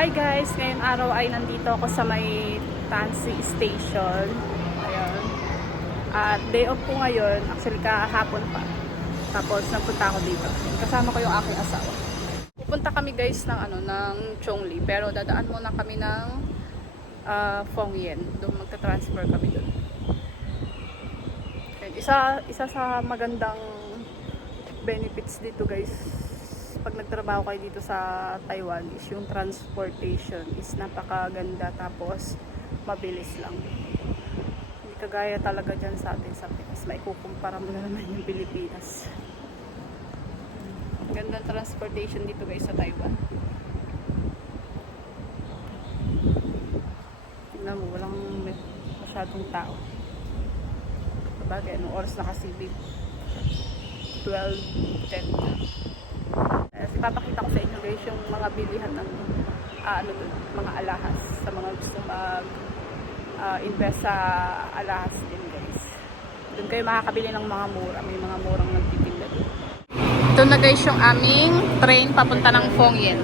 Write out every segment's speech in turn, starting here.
Hi guys! Ngayong araw ay nandito ako sa may Tansy Station. Ayan. At day off ko ngayon. Actually kahapon pa. Tapos nagpunta ako dito. Kasama ko yung aking asawa. Pupunta kami guys ng Chongli. Pero dadaan muna kami ng Fongyen. Doon magta-transfer kami doon. Isa sa magandang benefits dito guys, pag nagtrabaho kayo dito sa Taiwan, is yung transportation is napakaganda, tapos mabilis lang. Hindi kagaya talaga dyan sa atin sa Pinas. Maikukumpara mo na naman yung Pilipinas. Gandang transportation dito guys sa Taiwan. Tingnan mo, walang masyadong tao. Sabagay, anong oras na kasi babe? 12:10 na. Ipapakita ko sa inyo guys yung mga bilihan ng mga alahas, sa mga gusto mag invest sa alahas din guys. Doon kayo makakabili ng mga mura, may mga murang nagtitinda doon. Ito na guys yung aming train papunta ng Fongyen.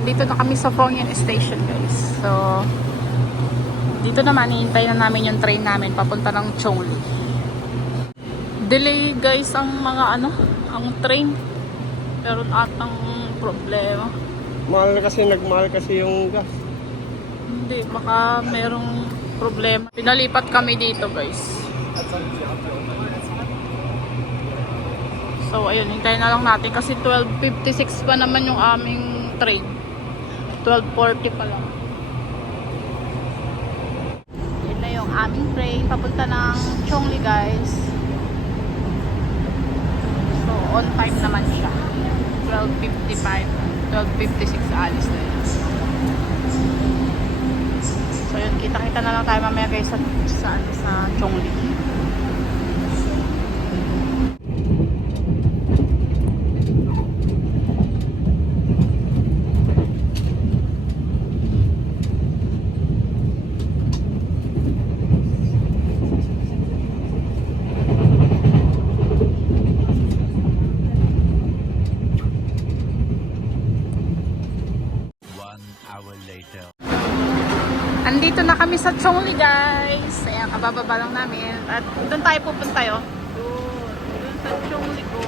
Dito na kami sa Fongyen Station guys. So dito naman hihintayin na namin yung train namin papunta ng Chongli. Delay guys ang ang train. Pero atang problema. Nagmahal kasi yung gas. Hindi, baka merong problema. Pinalipat kami dito guys. So ayun, hintayin na lang natin kasi 12:56 pa naman yung aming train. 12:40 pa lang. Yun na yung aming train papunta ng Chongli guys. So on time naman siya. 12:55, 12:56 alis na yun. So yun, kita-kita na lang tayo mamaya guys sa Chongli. Andito na kami sa Chongli guys. Ayan, kabababa lang namin. At doon tayo pupunta yun. Doon sa Chongli ko.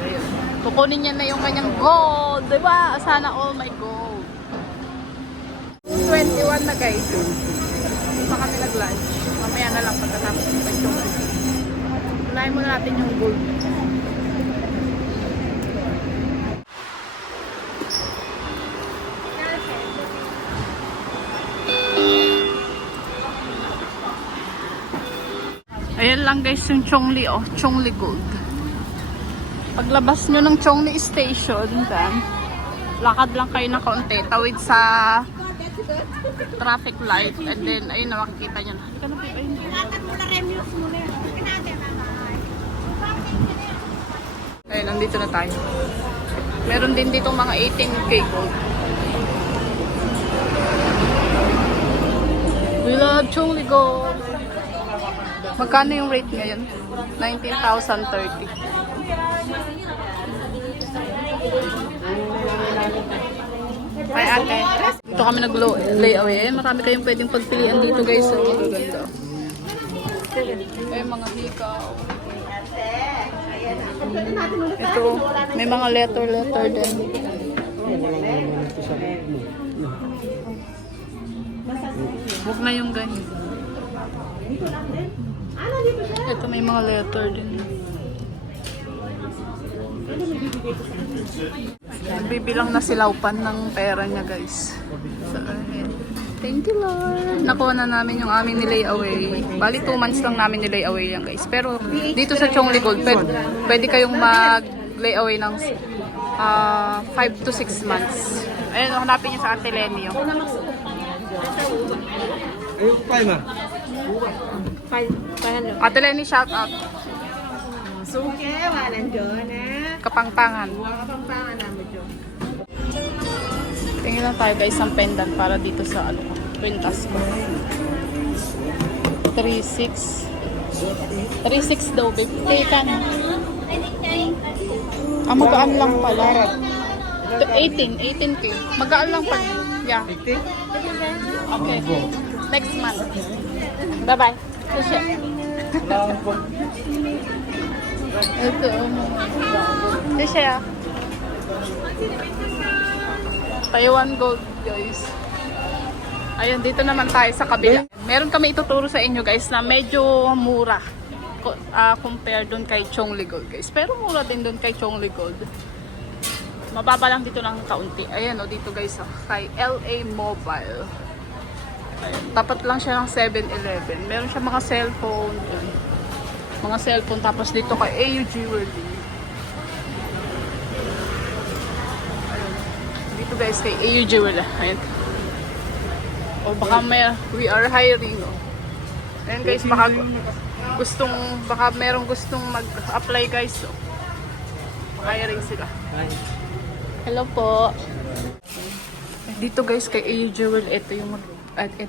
Ayun. Kukunin niya na yung kanyang gold. Diba? Sana all my gold. 21 na guys. Dito kami nag-lunch. Mamaya na lang pagkatapos ng Chongli. Unahin muna natin yung gold. Ayan lang guys yung Chongli, Chongli Gold. Paglabas nyo ng Chongli Station, then, lakad lang kayo na kaunti, tawid sa traffic light, and then, ayun na, makikita nyo na. Ayun, nandito na tayo. Meron din dito mga 18K gold. We love Chongli Gold. Magkano yung rate ngayon? 19,030. Hi ate. Dito kami nag-layaway. Marami kayong pwedeng pagpilian dito guys. So, ang ganda. Mga hikaw. Ito, may mga letter din. Huwag na yung ganyan. Ito may mga letter din. Nagbibilang na silawpan ng pera niya guys. So, thank you Lord. Nakuha na namin yung aming nilay-away. Bali 2 months lang namin nilay-away yan guys. Pero dito sa Chongli Gold, pwede kayong mag-lay-away ng 5 to 6 months. Ayun, hanapin niyo sa Ate Lenny. Ayun pa na. Ate Lenny, shout out. Suke, walang doon na. Kapangpangan. Kapangpangan namin doon. Tingin lang tayo guys ng pendant para dito sa ano, kwintas ko. 3.6. 3.6 daw, babe. Teka na. Magaan lang pala. 18K. Magaan lang pala. Yeah. Okay. Next month. Bye-bye. Sushi. Ito. Sushi ah. Taiwan Gold, guys. Ayun, dito naman tayo sa kabila. Meron kami ituturo sa inyo, guys, na medyo mura compare dun kay Chongli Gold, guys. Pero mura din dun kay Chongli Gold. Mababa lang dito ng kaunti. Ayan, oh, dito guys, oh, kay LA Mobile. Ayun, tapat lang siya ng 7-Eleven. Meron siya mga cellphone dun. Mga cellphone, tapos dito kay AU Jewelry. Dito guys kay AU Jewel. Ayan. O baka we are hiring. Oh. Ayan guys, baka merong gustong mag-apply guys. So, hiring sila. Hello po. Dito guys kay AU Jewel, ito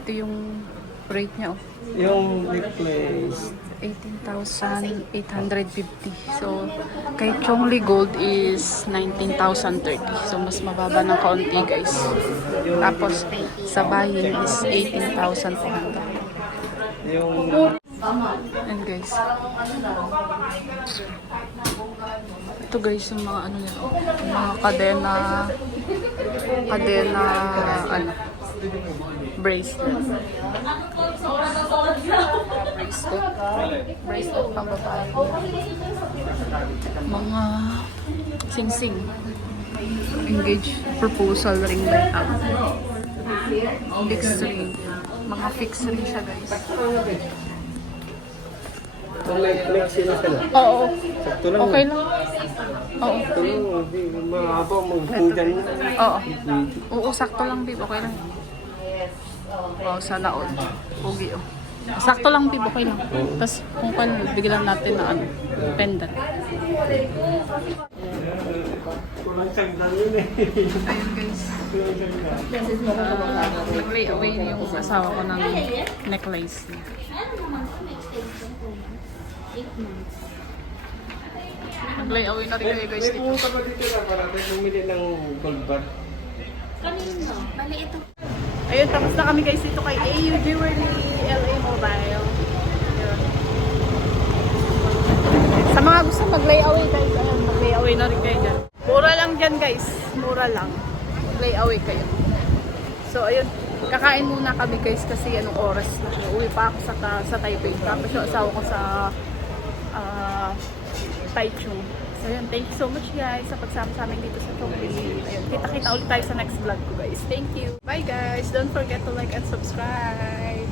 yung rate niya. Oh. Yung necklace. 18,850. So, kay Chongli Gold is 19,030. So, mas mababa ng kaunti, guys. Tapos, sa bayin is 18,400. Yung... And guys. Ito guys, yung mga ano nito. Yung mga kadena, bracelet. Bracelet pang babae. Mga sing-sing. Engage proposal ring light up. Fixed ring. Mga fixed ring siya guys. Next sila ka na? Oo. Sakto lang. Okay lang. Oo. Sakto lang. Hindi mahaba mag-hanggan na. Oo. Oo, sakto lang babe. Okay lang. Wow, sana all. Pogi oh. Sakto lang babe, okay lang. Tapos kung kailan, bigyan natin na ano, pendant. Kulang sagdan yun eh. Ayun guys. Nag-lay away yung asawa ko ng necklace niya. Nag-lay away na rin kayo guys May dito. pumunta pa dito na para tayo bumili ng gold bar. Kanino? Bali ito. Ayun, tapos na kami guys dito kay AU Jewelry, LA Mobile. Ayun. Sa mga gusto mag-lay away guys, ayun, mag-lay away na rin kayo dyan. Mura lang dyan guys, mura lang. Mag-lay away kayo. So ayun, kakain muna kami guys kasi anong oras na. Uwi pa ako sa Taipei. Tapos yung asawa ko sa Taichung. So yun, thank you so much guys sa pagsama sa amin dito sa Chongli. Ayun, kita-kita ulit tayo sa next vlog ko guys. Thank you. Bye guys. Don't forget to like and subscribe.